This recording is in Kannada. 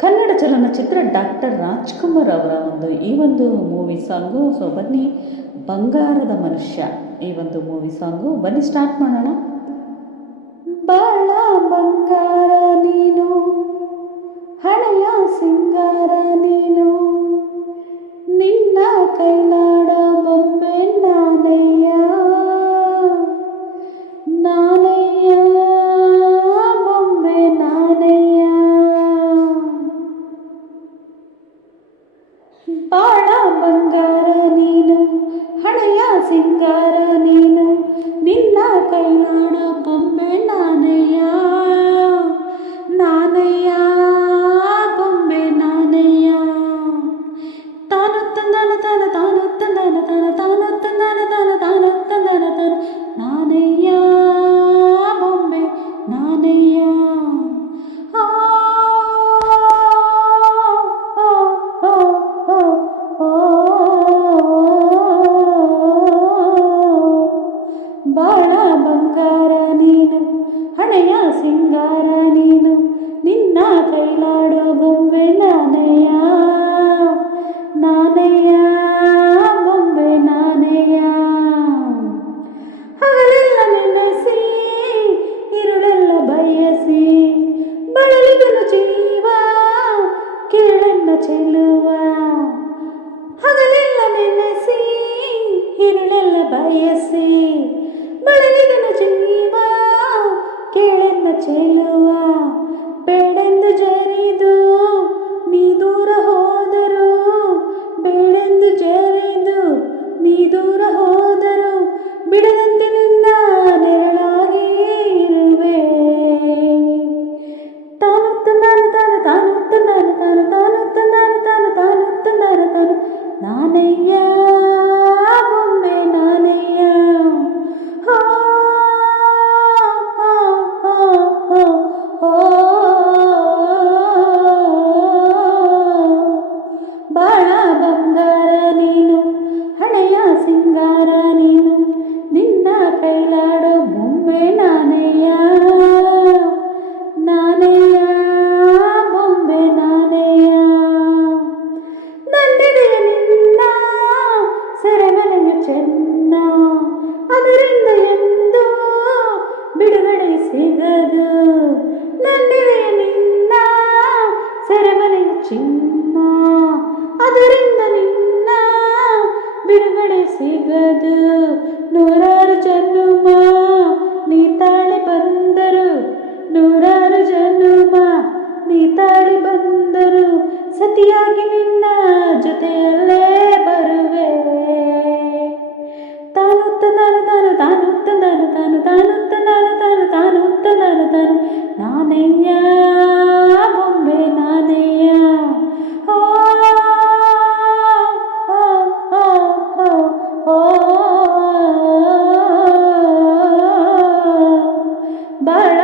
ಕನ್ನಡ ಚಲನಚಿತ್ರ ಡಾಕ್ಟರ್ ರಾಜ್ಕುಮಾರ್ ಅವರ ಈ ಒಂದು ಮೂವಿ ಸಾಂಗು. ಸೊ ಬನ್ನಿ, ಬಂಗಾರದ ಮನುಷ್ಯ ಈ ಒಂದು ಮೂವಿ ಸಾಂಗು. ಬನ್ನಿ ಸ್ಟಾರ್ಟ್ ಮಾಡೋಣ. ಬಾಳ ಬಂಗಾರ ನೀನು, ಹಳೆಯ ಸಿಂಗಾರ ನೀನು, ನಿನ್ನ ಕೈಲಾಡ ಬೊಂಬೆ ನಾನಯ್ಯ, ನಾನಯ್ಯ ಬೊಂಬೆ ನಾನಯ್ಯ. ಬಾಳ ಬಂಗಾರ ನೀನು, ಹಳೆಯ ಸಿಂಗಾರ ನೀನು, ನಿನ್ನ ಕೈಲಾಡ ಬೊಂಬೆ ನಾನಯ್ಯ, ನಾನಯ್ಯ ಬೊಂಬೆ ನಾನಯ್ಯ. ತಾನು ತಂದನ ತಾನ ತಾನು ತಂದನ ತಾನ ತಾನು ತಂದನ ತಾನ ತಾನು ತಂದನ ತಾನ, ನಾನಯ್ಯ ಬೊಂಬೆ ನಾನಯ್ಯ. ಬಾಳ ಬಂಗಾರ ನೀನು, ಹಣೆಯ ಸಿಂಗಾರ ನೀನು, ನಿನ್ನ ಕೈಲಾಡೋ ಬೊಂಬೆ ನಾನಯ್ಯ, ನಾನಯ್ಯ ಬೊಂಬೆ ನಾನಯ್ಯ. ಹಗಲೆಲ್ಲ ನೆನೆಸಿ ഇരുಳೆಲ್ಲ ಬಯಸಿ ಬಳಲಿದನು ಜೀವ ಕೇಳೆನ್ನ ಚೆಲುವ. ಹಗಲೆಲ್ಲ ನೆನೆಸಿ ഇരുಳೆಲ್ಲ ಬಯಸಿ ಬಳಲಿದನು ಜೀವ ಕೇಳೆನ್ನ ಚೆಲುವ. ಬೇಡೆಂದು ಜರಿದು ನೀ ದೂರ ಹೋದರು, ಬೇಡೆಂದು ಜರಿದು ನೀ ದೂರ ಹೋದರು, ಬಿಡದಂತೆ ನಿನ್ನ ನೆರಳಾಗಿ ಇರುವೆ. ತಾನು ತಂದಾನು ತಾನು ತಾನು ತಂದಾನು ತಾನು ತಾನು ತಂದಾನು ತಾನು ತಾನು ತಂದಾನು ತಾನು, ನಾನಯ್ಯ ಬೊಂಬೆ ನಾನಯ್ಯ. ಬಾಳ ಬಂಗಾರ ನೀನು, ಹಣೆಯ ಸಿಂಗಾರ ನೀನು, ನಿನ್ನ ಕೈಲಾಡೋ ಬೊಂಬೆ ನಾನಯ್ಯ, ನಾನಯ್ಯ ಬೊಂಬೆ ನಾನಯ್ಯ. ನನ್ನೆದೆಯ ನಿನ್ನ ಸೆರೆಮನೆಯು ಚೆನ್ನ, ಅದರಿಂದ ಎಂದು ಬಿಡುಗಡೆ ಸಿಗದು. ನನ್ನೆದೆಯ ನಿನ್ನ ಸೆರೆಮನೆಯು ಚಿನ್ನ, ಅದರಿಂದ ನಿನ್ನ ಬಿಡುಗಡೆ ಸಿಗದು. ನೂರಾರು ಜನ್ಮ ನೀ ತಾಳಿ ಬಂದರು, ನೂರಾರು ಜನ್ಮ ನೀ ತಾಳಿ ಬಂದರು, ಸತಿಯಾಗಿ ನಿನ್ನ ಜೊತೆಯಲ್ಲೇ ಬರುವೆ. ತಾನು ತಂದಾನು ತಾನು ತಾನು ತಂದಾನು ತಾನು ತಾನು ತಂದಾನು ತಾನು ತಾನು ತಂದಾನು ತಾನು, ನಾನಯ್ಯ ಬೊಂಬೆ ನಾನಯ್ಯ. ಬಾಳ